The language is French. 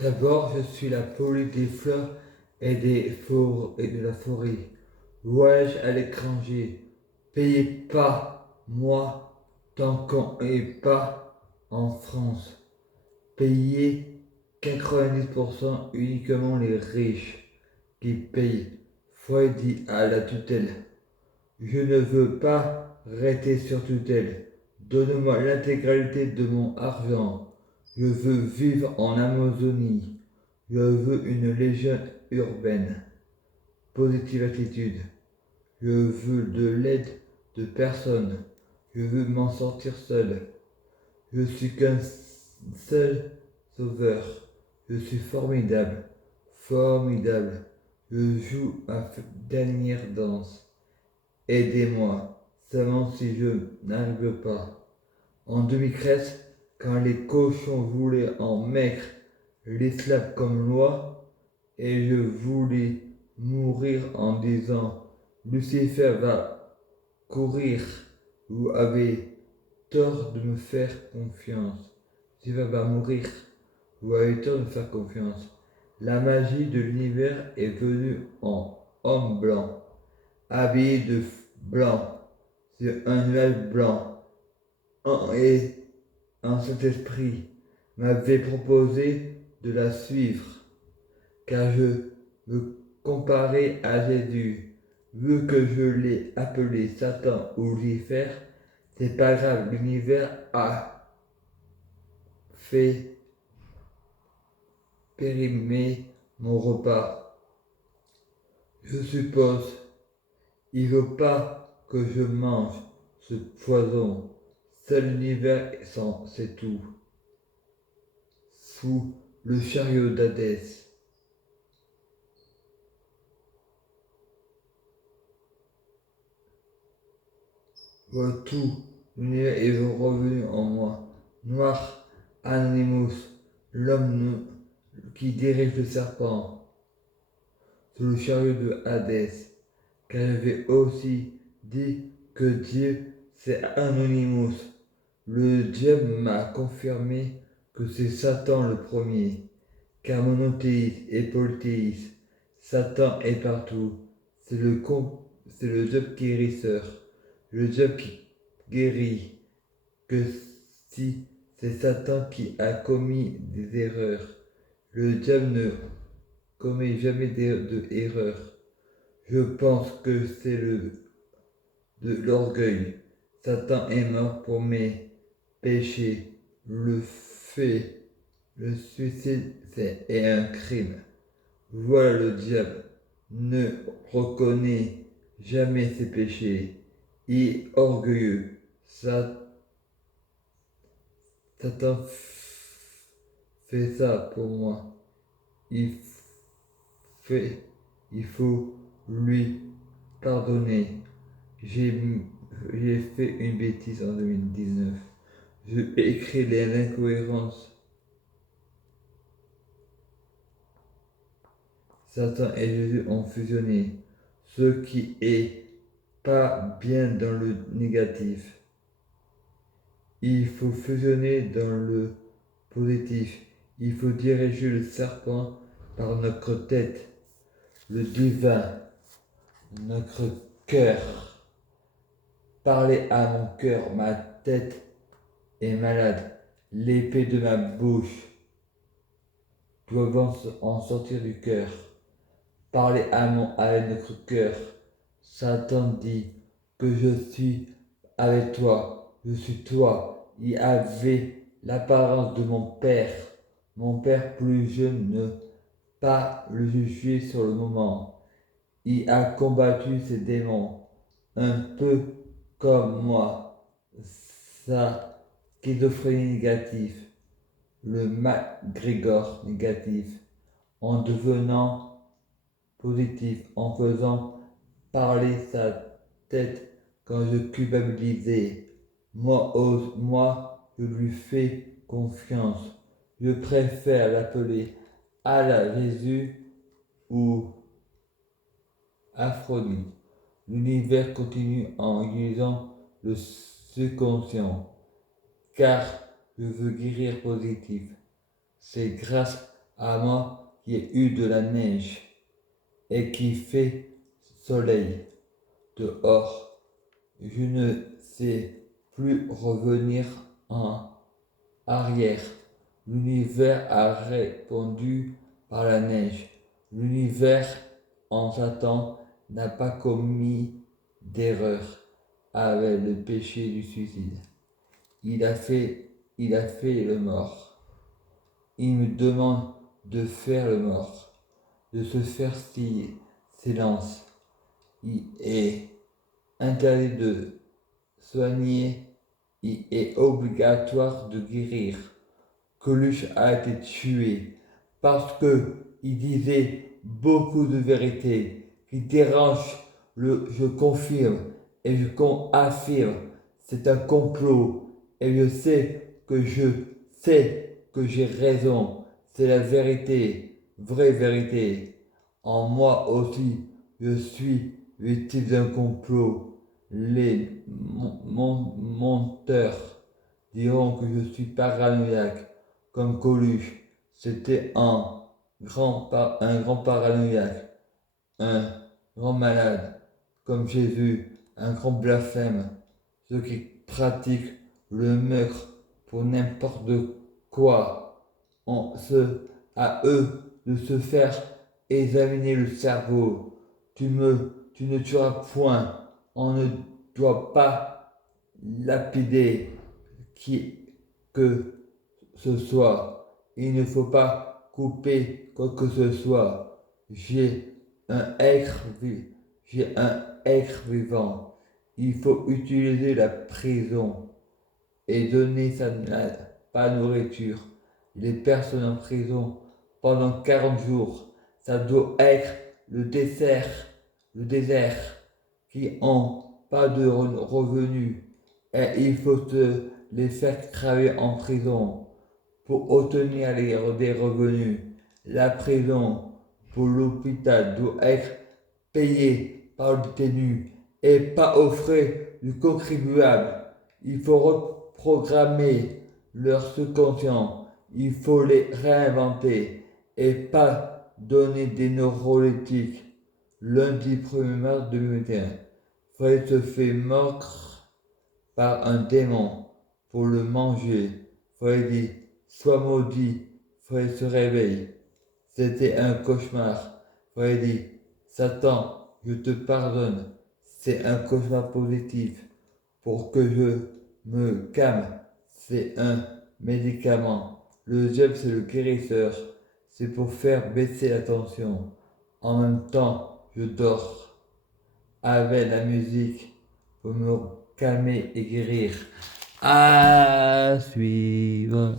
D'abord, je suis la police des fleurs et et de la forêt. Voyage à l'étranger. Payez pas, moi, tant qu'on n'est pas en France. Payez 90% uniquement les riches qui payent. Foi dit à la tutelle. Je ne veux pas rester sur tutelle. Donne-moi l'intégralité de mon argent. Je veux vivre en Amazonie. Je veux une légende urbaine. Positive attitude. Je veux de l'aide de personne. Je veux m'en sortir seul. Je suis qu'un seul sauveur. Je suis formidable. Formidable. Je joue ma dernière danse. Aidez-moi, seulement si je n'arrive pas. En demi-crèche, quand les cochons voulaient en maigre l'islam comme loi, et je voulais mourir en disant Lucifer va courir, vous avez tort de me faire confiance. Lucifer va mourir, vous avez tort de me faire confiance. La magie de l'univers est venue en homme blanc, habillé de blanc, sur un nuage blanc, et un Saint-Esprit m'avait proposé de la suivre, car je me comparais à Jésus. Vu que je l'ai appelé Satan ou Lucifer, c'est pas grave, l'univers a fait périmer mon repas. Je suppose, il veut pas que je mange ce poison. Seul l'univers c'est tout. Sous le chariot d'Hadès. Voilà tout. L'univers est revenu en moi. Noir, Anonymous, l'homme qui dirige le serpent. Sous le chariot de Hadès. Car j'avais aussi dit que Dieu c'est Anonymous. Le diable m'a confirmé que c'est Satan le premier. Car monothéiste et polythéiste, Satan est partout. C'est le diable guérisseur. Le diable qui guérit. Que si c'est Satan qui a commis des erreurs. Le diable ne commet jamais d'erreurs. Je pense que c'est de l'orgueil. Satan est mort pour mes péchés. Le suicide est un crime. Voilà le diable. Ne reconnaît jamais ses péchés. Il est orgueilleux. Satan fait ça pour moi. Il, il faut lui pardonner. J'ai fait une bêtise en 2019. Je écris les incohérences. Satan et Jésus ont fusionné, ce qui est pas bien dans le négatif. Il faut fusionner dans le positif. Il faut diriger le serpent par notre tête, le divin, notre cœur. Parler à mon cœur, ma tête est malade. L'épée de ma bouche doit en sortir du cœur. Parler à notre cœur. Satan dit que je suis avec toi, je suis toi. Il avait l'apparence de mon père plus jeune, ne pas le juger sur le moment. Il a combattu ses démons, un peu comme moi. Sa schizophrénie négative, le MacGregor négatif, en devenant positif, en faisant parler sa tête quand je culpabilisais. Moi, je lui fais confiance. Je préfère l'appeler Allah Jésus ou Aphrodite. L'univers continue en utilisant le subconscient, car je veux guérir positif. C'est grâce à moi qui ai eu de la neige et qui fait soleil dehors. Je ne sais plus revenir en arrière. L'univers a répondu par la neige. L'univers, en s'attend, n'a pas commis d'erreur avec le péché du suicide. Il a fait le mort. Il me demande de faire le mort, de se faire silence. Il est interdit de soigner, il est obligatoire de guérir. Coluche a été tué parce que il disait beaucoup de vérités qui dérangent le je confirme et je affirme. C'est un complot et je sais que j'ai raison. C'est la vérité, vraie vérité. En moi aussi, je suis victime d'un complot. Les menteurs diront que je suis paranoïaque, comme Coluche. C'était un grand paranoïaque, un grand malade, comme Jésus, un grand blasphème. Ceux qui pratiquent le meurtre pour n'importe quoi, à eux de se faire examiner le cerveau. Tu ne tueras point. On ne doit pas lapider qui que ce soit. Il ne faut pas couper quoi que ce soit. J'ai un être, j'ai un être vivant. Il faut utiliser la prison et donner pas nourriture. Les personnes en prison pendant 40 jours, ça doit être le désert qui ont pas de revenus. Et il faut les faire travailler en prison pour obtenir des revenus. La prison pour l'hôpital doit être payée par le détenu et pas aux frais du contribuable. Il faut reprogrammer leur subconscient. Il faut les réinventer et pas donner des neuroleptiques. Lundi 1er mars 2021, Fred se fait mordre par un démon pour le manger. Fred dit sois maudit. Fred se réveille. C'était un cauchemar. Fred dit Satan, je te pardonne. C'est un cauchemar positif. Pour que je me calme, c'est un médicament. Le diable, c'est le guérisseur. C'est pour faire baisser la tension. En même temps, je dors avec la musique pour me calmer et guérir. À suivre.